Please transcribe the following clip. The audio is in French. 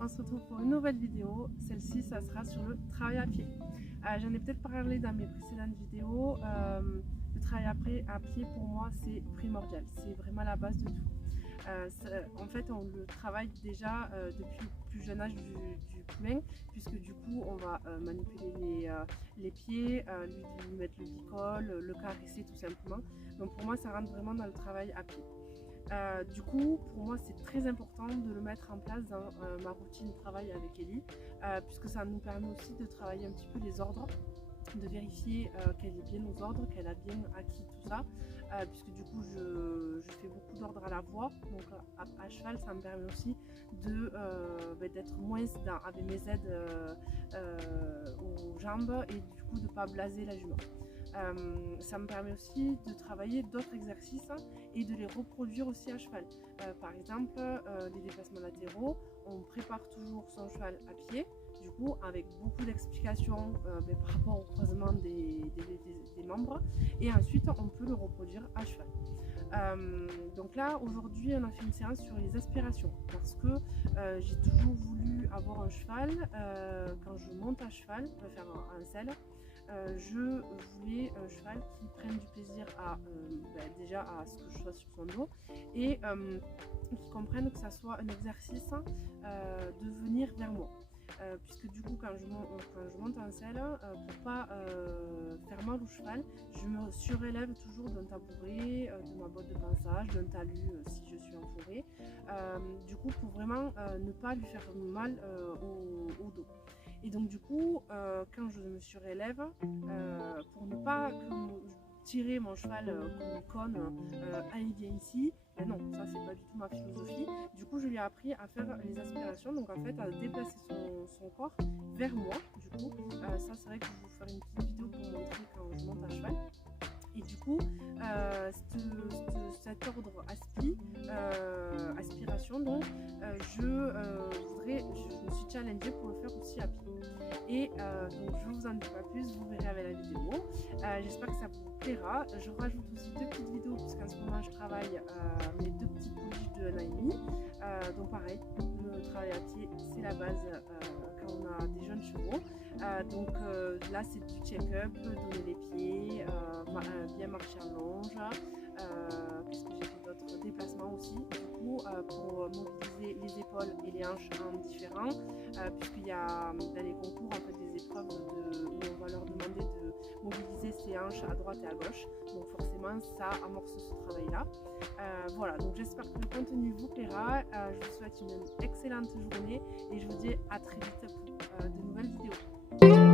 on se retrouve pour une nouvelle vidéo. Celle-ci, ça sera sur le travail à pied. J'en ai peut-être parlé dans mes précédentes vidéos. Le travail à pied, pour moi, c'est primordial. C'est vraiment la base de tout. En fait, on le travaille déjà depuis le plus jeune âge du poulain, puisque du coup, on va manipuler les pieds, lui mettre le bicol, le caresser tout simplement. Donc pour moi, ça rentre vraiment dans le travail à pied. Du coup, pour moi, c'est très important de le mettre en place dans ma routine de travail avec Ellie, puisque ça nous permet aussi de travailler un petit peu les ordres, de vérifier qu'elle est bien aux ordres, qu'elle a bien acquis tout ça, puisque du coup, je fais beaucoup d'ordres à la voix, donc à cheval, ça me permet aussi d'être moins avec mes aides aux jambes et du coup de ne pas blaser la jument. Ça me permet aussi de travailler d'autres exercices et de les reproduire aussi à cheval. Par exemple, les déplacements latéraux, on prépare toujours son cheval à pied, du coup avec beaucoup d'explications par rapport au croisement des membres, et ensuite on peut le reproduire à cheval. Donc là aujourd'hui on a fait une séance sur les aspirations parce que j'ai toujours voulu avoir un cheval, quand je monte à cheval, faire un selle, je voulais un cheval qui prenne du plaisir déjà à ce que je sois sur son dos et qui comprenne que ça soit un exercice de venir vers moi. Puisque du coup quand je monte en selle, pour pas faire mal au cheval, je me surélève toujours d'un tabouret, de ma botte de pansage, d'un talus si je suis en forêt, du coup pour vraiment ne pas lui faire mal au dos. Et donc du coup, quand je me surélève, pour ne pas tirer mon cheval comme une conne, allez viens ici, ben non, ça c'est pas du tout ma philosophie. Du coup je lui ai appris à faire les aspirations, donc en fait à déplacer son corps vers moi. Du coup ça c'est vrai que je vais vous faire une petite vidéo pour montrer quand je monte à cheval. Et du coup, cet ordre aspiration, donc, je me suis challengée pour le faire aussi à pied. Et donc, je vous en dis pas plus, vous verrez avec la vidéo. J'espère que ça vous plaira. Je rajoute aussi deux petites vidéos, puisqu'en ce moment, je travaille mes deux petites pouliches de 1 an et demi. Donc, pareil, le travail à pied, c'est la base quand on a des jeunes chevaux. Donc là c'est du check-up, donner les pieds, bien marcher en longe. Qu'est-ce que j'ai fait d'autre? Déplacement aussi, du coup pour mobiliser les épaules et les hanches en différent, puisqu'il y a dans les concours en fait des épreuves où on va leur demander de mobiliser ses hanches à droite et à gauche, donc forcément ça amorce ce travail là. Voilà, donc j'espère que le contenu vous plaira. Je vous souhaite une excellente journée et je vous dis à très vite pour de nouvelles vidéos.